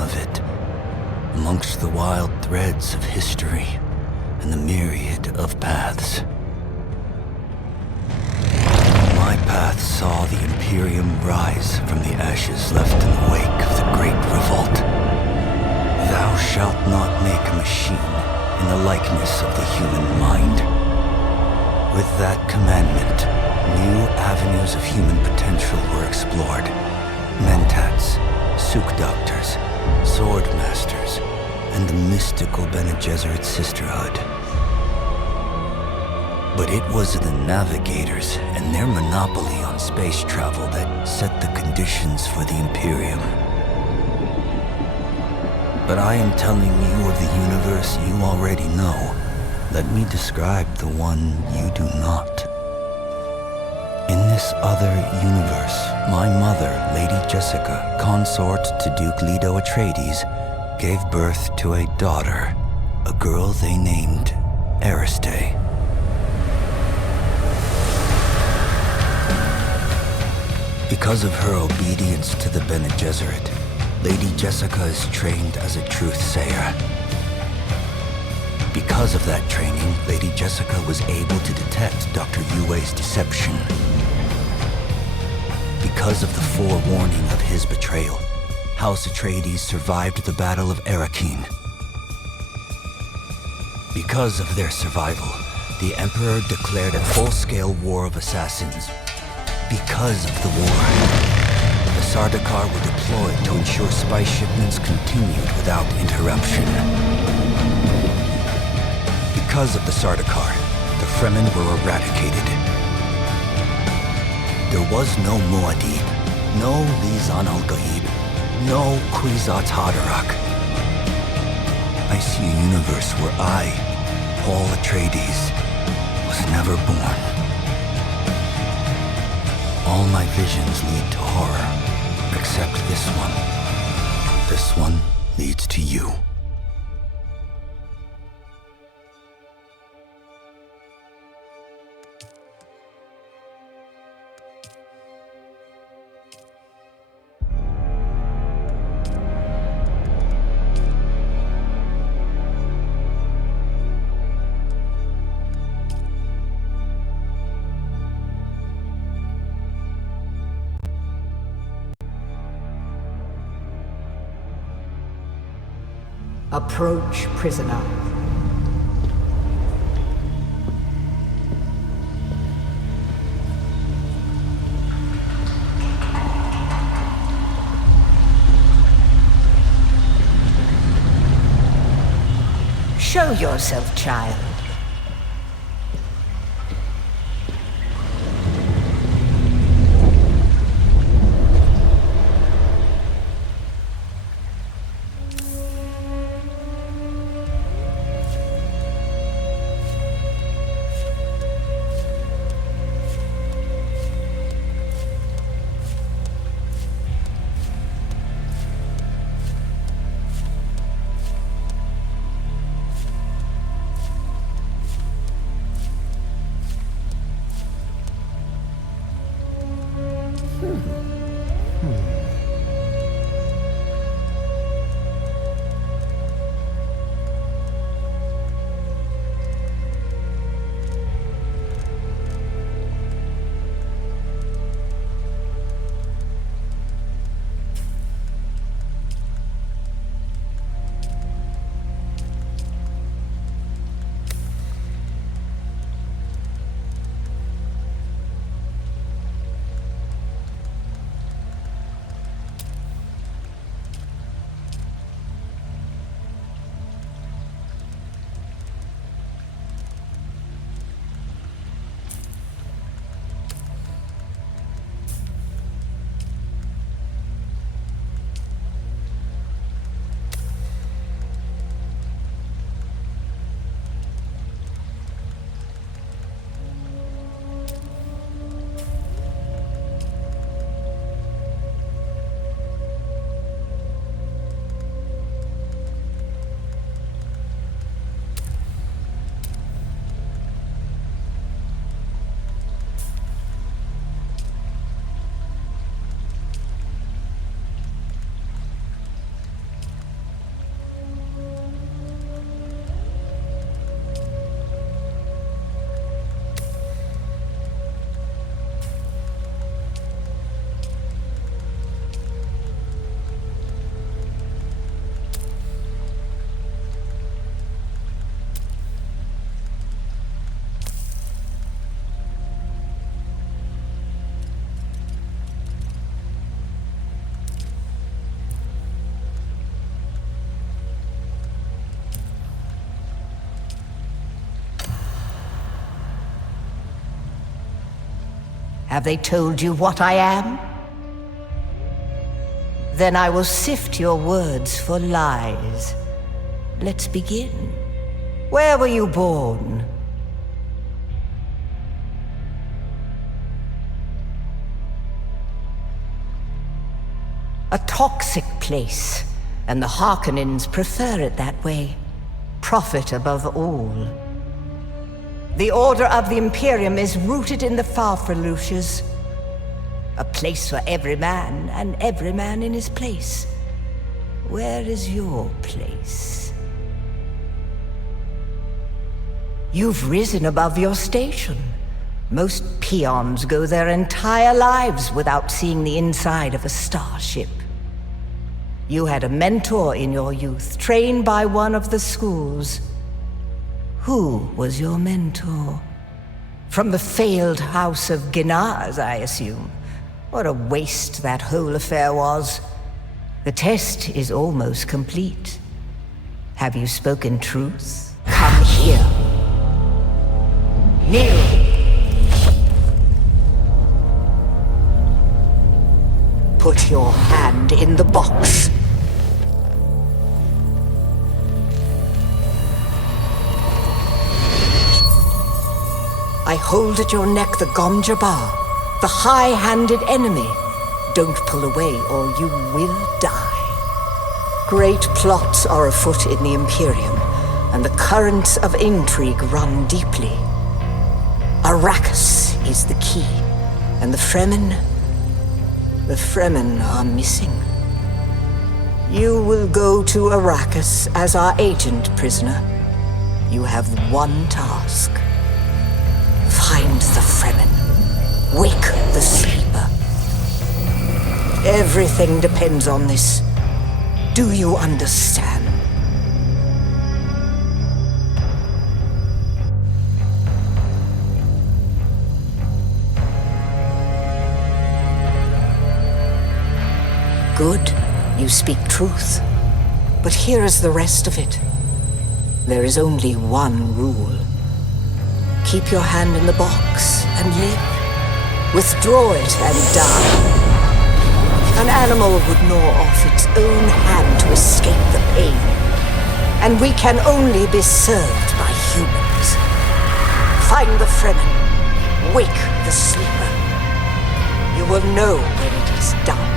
of it, amongst the wild threads of history and the myriad of paths. My path saw the Imperium rise from the ashes left in the wake of the Great Revolt. Thou shalt not make a machine in the likeness of the human mind. With that commandment, new avenues of human potential were explored. Mentats, Sukdoctors, Sword Masters, and the mystical Bene Gesserit Sisterhood. But it was the navigators and their monopoly on space travel that set the conditions for the Imperium. But I am telling you of the universe you already know. Let me describe the one you do not. In this other universe, my mother, Lady Jessica, consort to Duke Leto Atreides, gave birth to a daughter, a girl they named Ariste. Because of her obedience to the Bene Gesserit, Lady Jessica is trained as a truth-sayer. Because of that training, Lady Jessica was able to detect Dr. Yue's deception. Because of the forewarning of his betrayal, House Atreides survived the Battle of Arrakis. Because of their survival, the Emperor declared a full-scale war of assassins. Because of the war, the Sardaukar were deployed to ensure spice shipments continued without interruption. Because of the Sardaukar, the Fremen were eradicated. There was no Muad'Dib, no Lisan al-Gaib, no Kwisatz Haderach. I see a universe where I, Paul Atreides, was never born. All my visions lead to horror, except this one. This one leads to you. Approach, prisoner. Show yourself, child. Have they told you what I am? Then I will sift your words for lies. Let's begin. Where were you born? A toxic place, and the Harkonnens prefer it that way. Profit above all. The Order of the Imperium is rooted in the Farfaluches. A place for every man, and every man in his place. Where is your place? You've risen above your station. Most peons go their entire lives without seeing the inside of a starship. You had a mentor in your youth, trained by one of the schools. Who was your mentor? From the failed house of Ginaz, I assume. What a waste that whole affair was. The test is almost complete. Have you spoken truth? Come here. Kneel. Put your hand in the box. I hold at your neck the Gom Jabbar, the high-handed enemy. Don't pull away or you will die. Great plots are afoot in the Imperium, and the currents of intrigue run deeply. Arrakis is the key, and the Fremen are missing. You will go to Arrakis as our agent, prisoner. You have one task. Find the Fremen. Wake the sleeper. Everything depends on this. Do you understand? Good. You speak truth. But here is the rest of it. There is only one rule. Keep your hand in the box and live. Withdraw it and die. An animal would gnaw off its own hand to escape the pain. And we can only be served by humans. Find the Fremen. Wake the sleeper. You will know when it is done.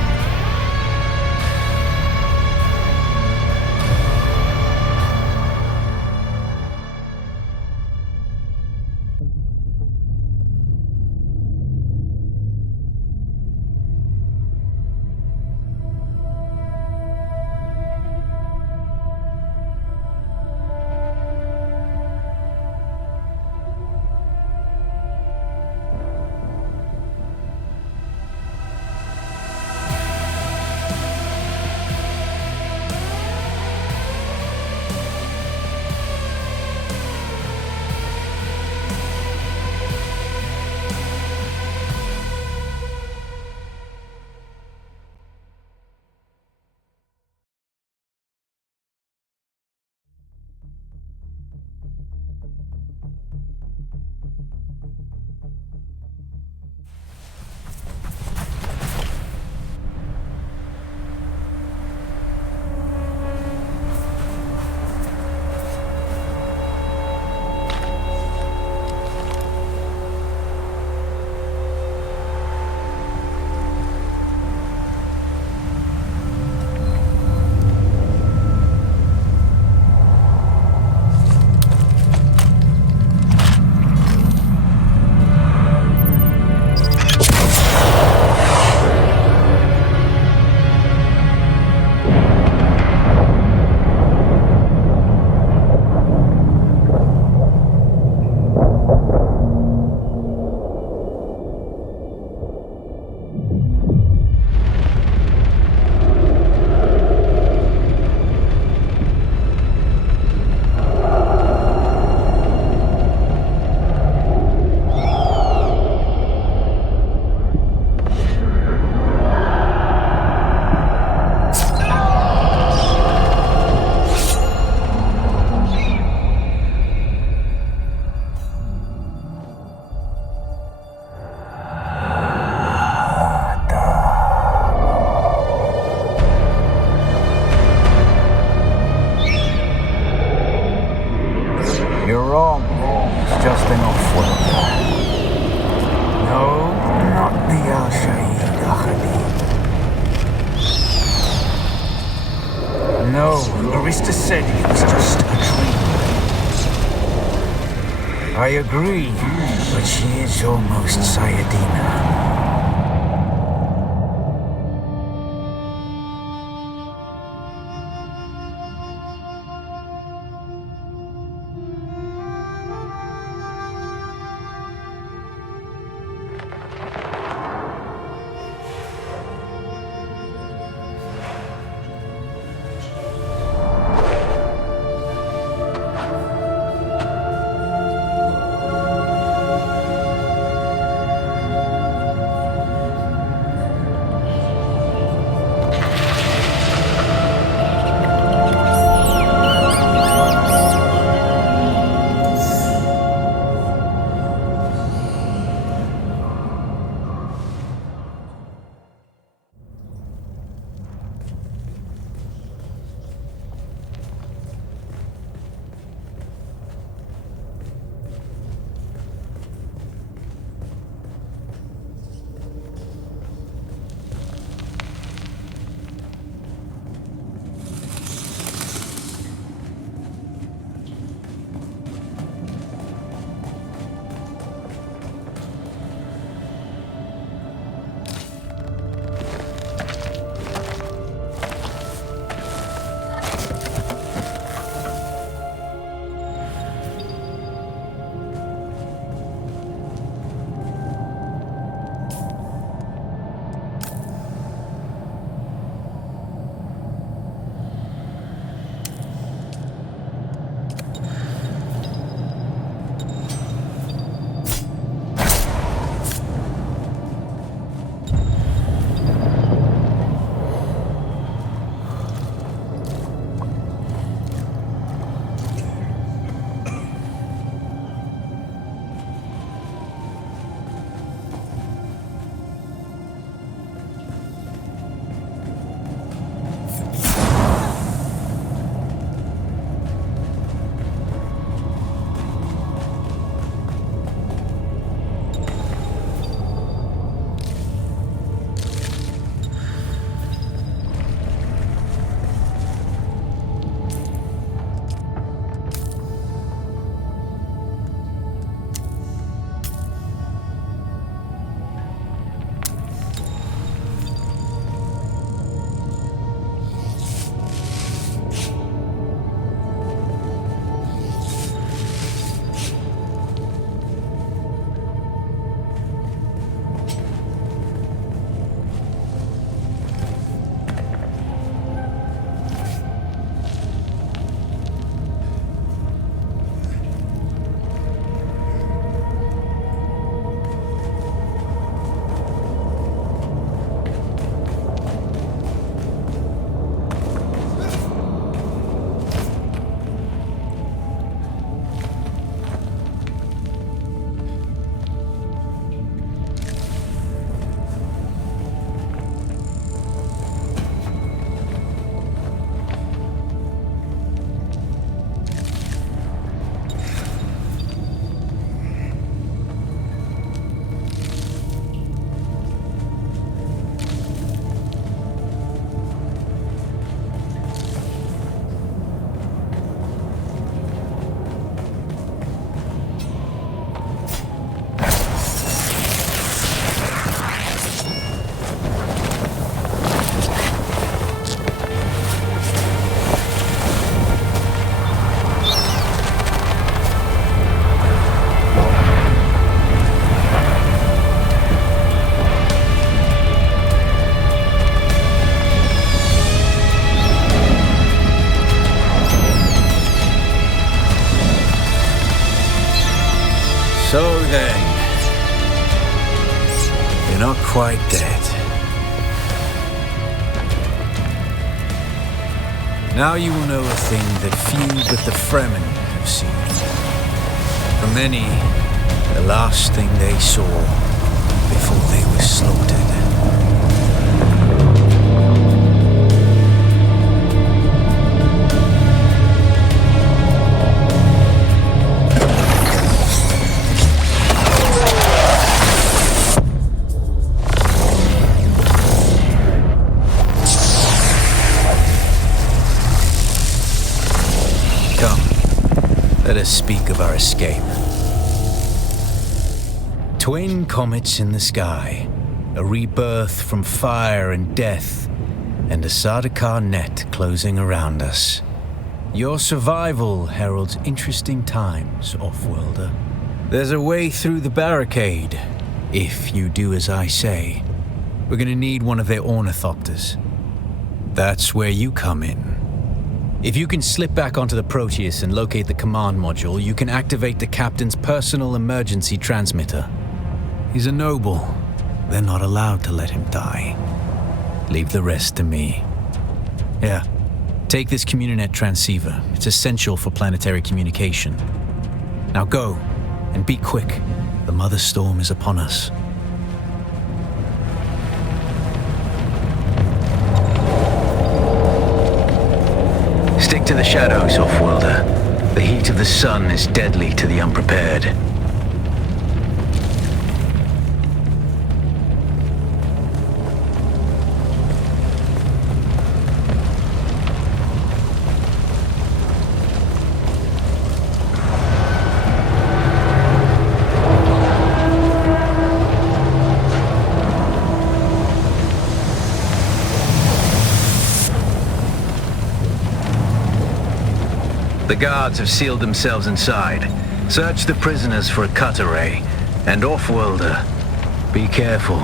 wrong. It's just an off-worlder. No, not the Al-Shaheed Ahadi. No, Arista said it was just a dream. I agree, but she is almost Sayadina. So then, you're not quite dead. Now you will know a thing that few but the Fremen have seen. For many, the last thing they saw before they were slaughtered. let us speak of our escape. Twin comets in the sky, a rebirth from fire and death, and a Sardaukar net closing around us. Your survival heralds interesting times, Offworlder. There's a way through the barricade, if you do as I say. We're gonna need one of their ornithopters. That's where you come in. If you can slip back onto the Proteus and locate the command module, you can activate the captain's personal emergency transmitter. He's a noble. They're not allowed to let him die. Leave the rest to me. Yeah, take this Communinet transceiver. It's essential for planetary communication. Now go, and be quick. The Mother Storm is upon us. Stick to the shadows, Offworlder. The heat of the sun is deadly to the unprepared. The guards have sealed themselves inside. Search the prisoners for a cut array. And Offworlder, be careful.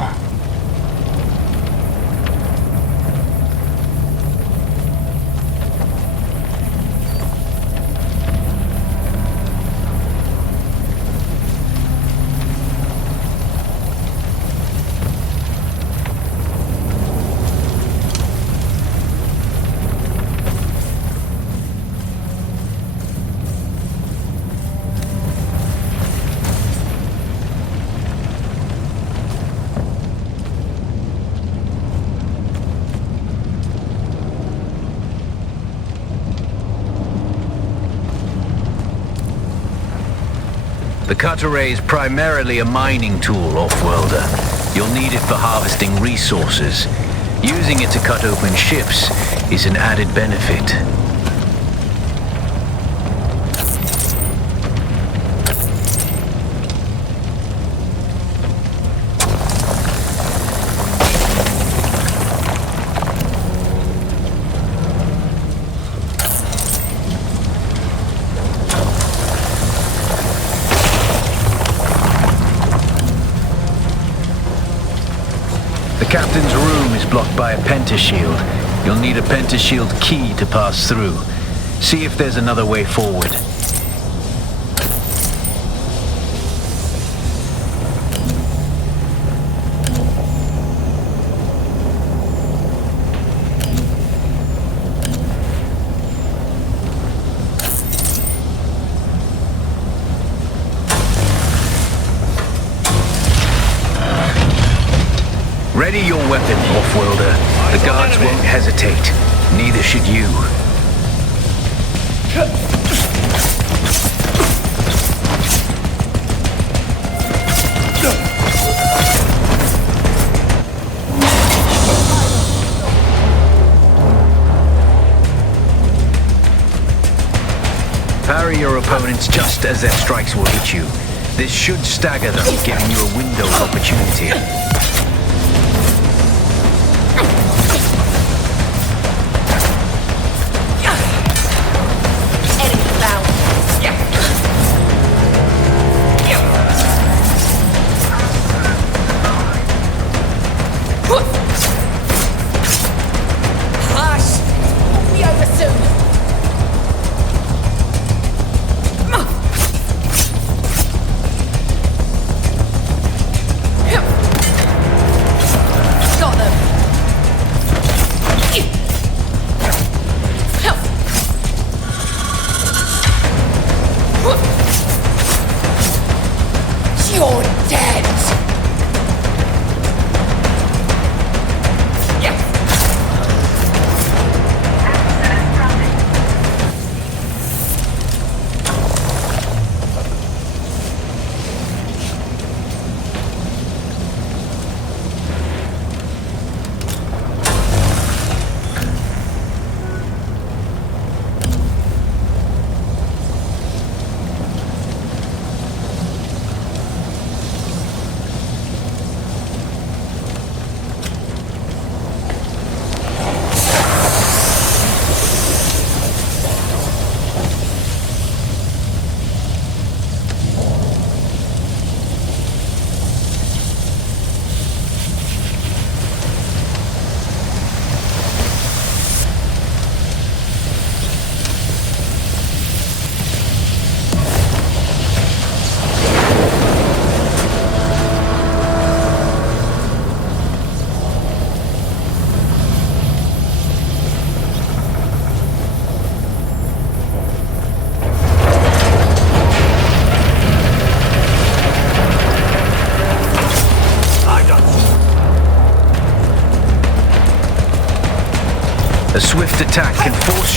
The cut array is primarily a mining tool, Offworlder. You'll need it for harvesting resources. Using it to cut open ships is an added benefit. The captain's room is blocked by a pentashield. You'll need a pentashield key to pass through. See if there's another way forward. Ready your weapon, Offworlder. The guards won't hesitate. Neither should you. Parry your opponents just as their strikes will hit you. This should stagger them, giving you a window of opportunity.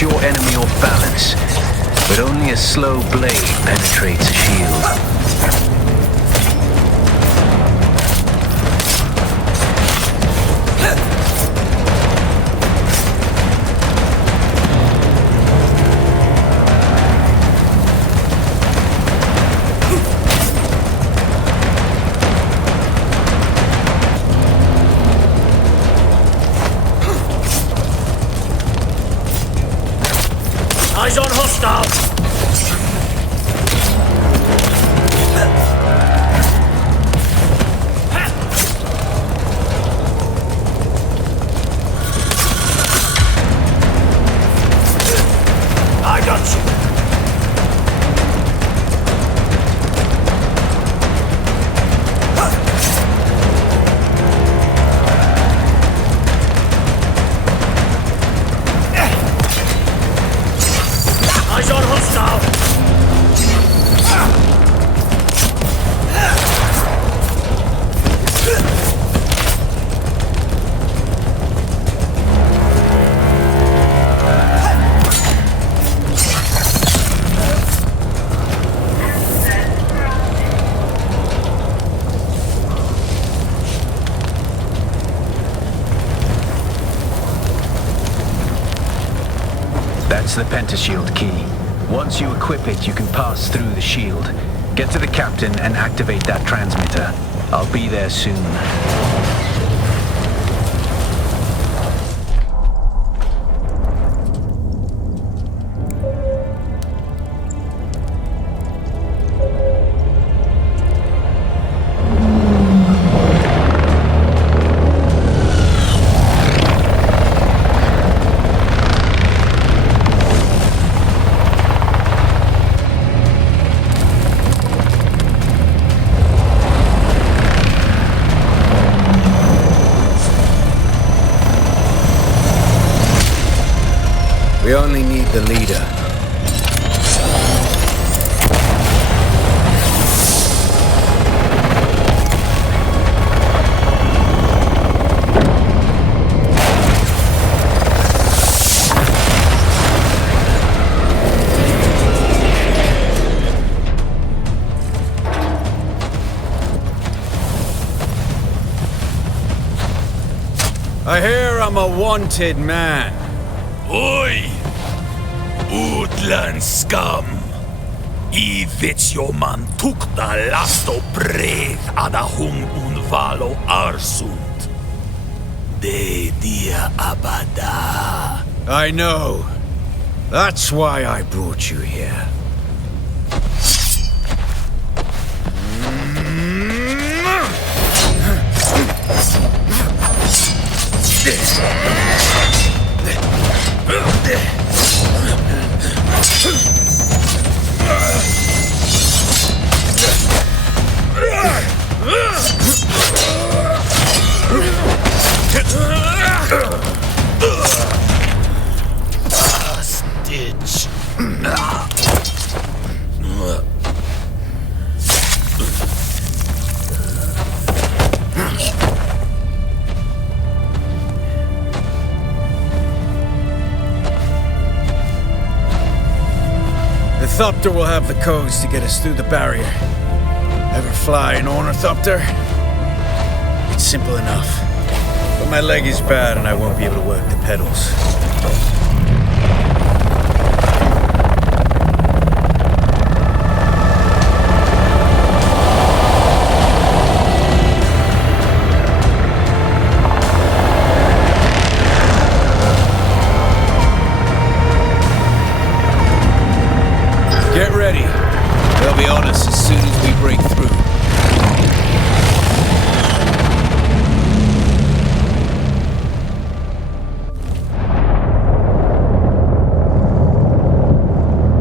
catch your enemy off balance, but only a slow blade penetrates a shield. Eyes on hostile! I got you! Eyes on hostile! That's the pentashield key. Once you equip it, you can pass through the shield. Get to the captain and activate that transmitter. I'll be there soon. We only need the leader. I hear I'm a wanted man. Oi! Utland scum! I man tukta lasto breath ada hung unvalo arsund. De dia abada. I know. That's why I brought you here. Stitch. The Thopter will have the codes to get us through the barrier. Ever fly an ornithopter? It's simple enough. But my leg is bad and I won't be able to work the pedals. Get ready. They'll be on us as soon as we break through.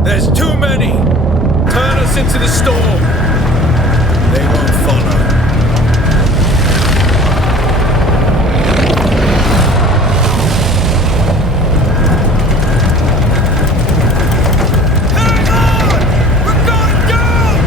There's too many! Turn us into the storm! They won't follow. Hang on! We're going down!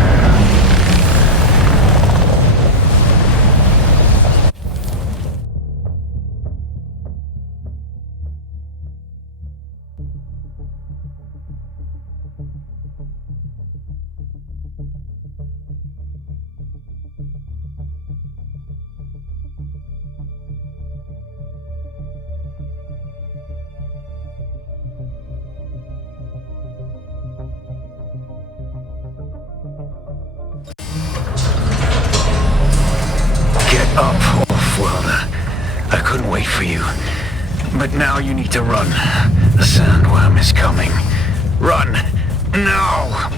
Up, Off-Worlder. I couldn't wait for you. But now you need to run. The Sandworm is coming. Run! Now!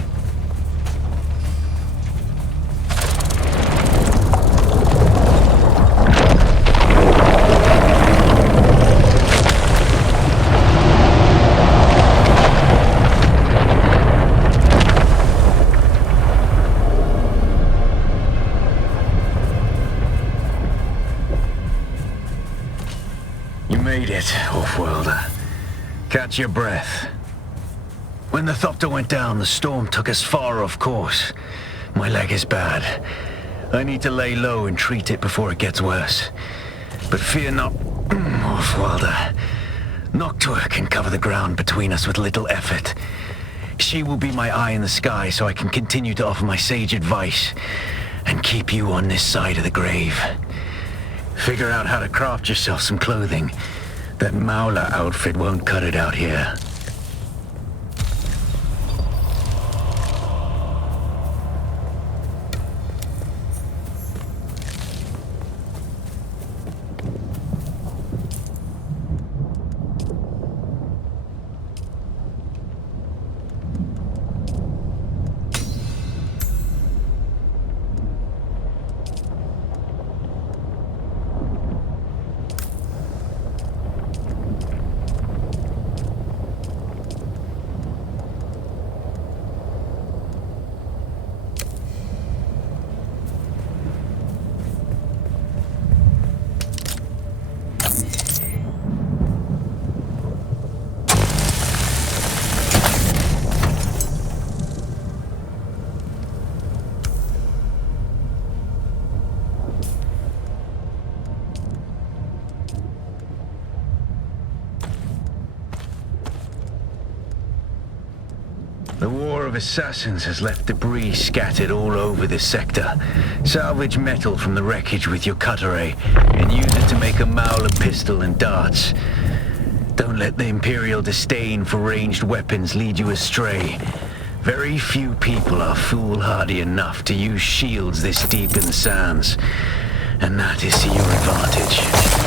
You made it, Off-Worlder. Catch your breath. When the Thopter went down, the storm took us far off course. My leg is bad. I need to lay low and treat it before it gets worse. But fear not, Off-Worlder. Noctua can cover the ground between us with little effort. She will be my eye in the sky so I can continue to offer my sage advice and keep you on this side of the grave. Figure out how to craft yourself some clothing. That Mauler outfit won't cut it out here. The War of Assassins has left debris scattered all over this sector. Salvage metal from the wreckage with your cutter ray, and use it to make a Mauler pistol and darts. Don't let the Imperial disdain for ranged weapons lead you astray. Very few people are foolhardy enough to use shields this deep in the sands, and that is to your advantage.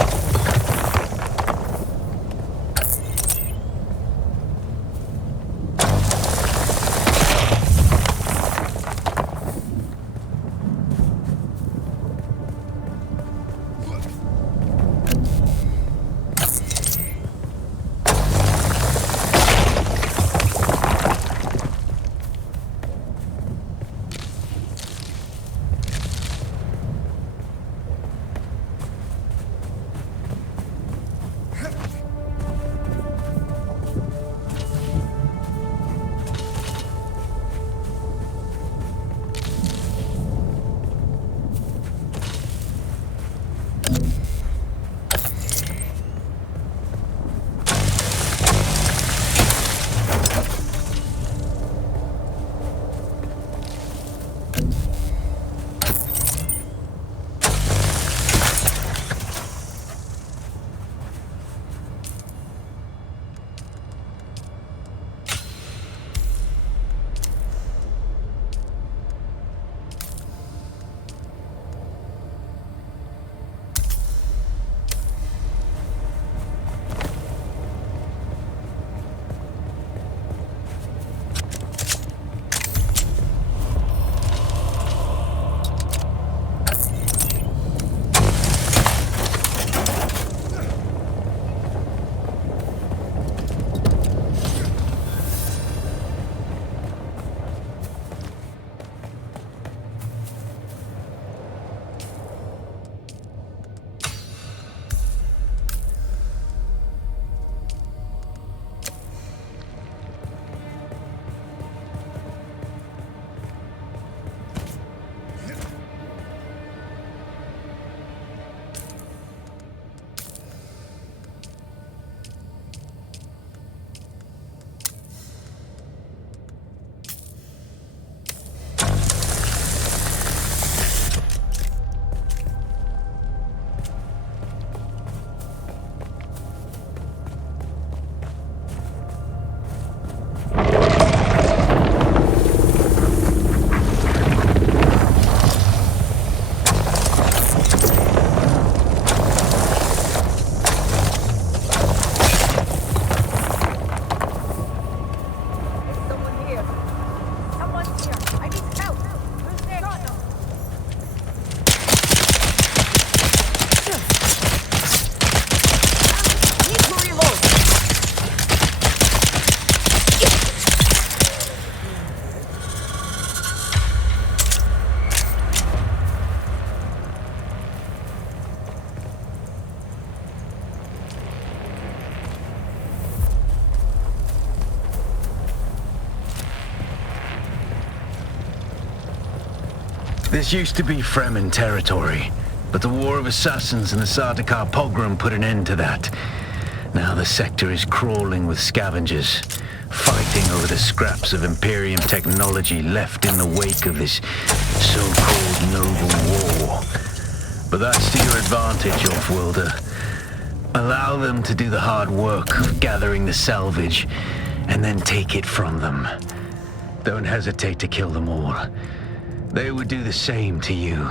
This used to be Fremen territory, but the War of Assassins and the Sardaukar pogrom put an end to that. Now the sector is crawling with scavengers, fighting over the scraps of Imperium technology left in the wake of this so-called noble war. But that's to your advantage, Off-worlder. Allow them to do the hard work of gathering the salvage, and then take it from them. Don't hesitate to kill them all. They would do the same to you.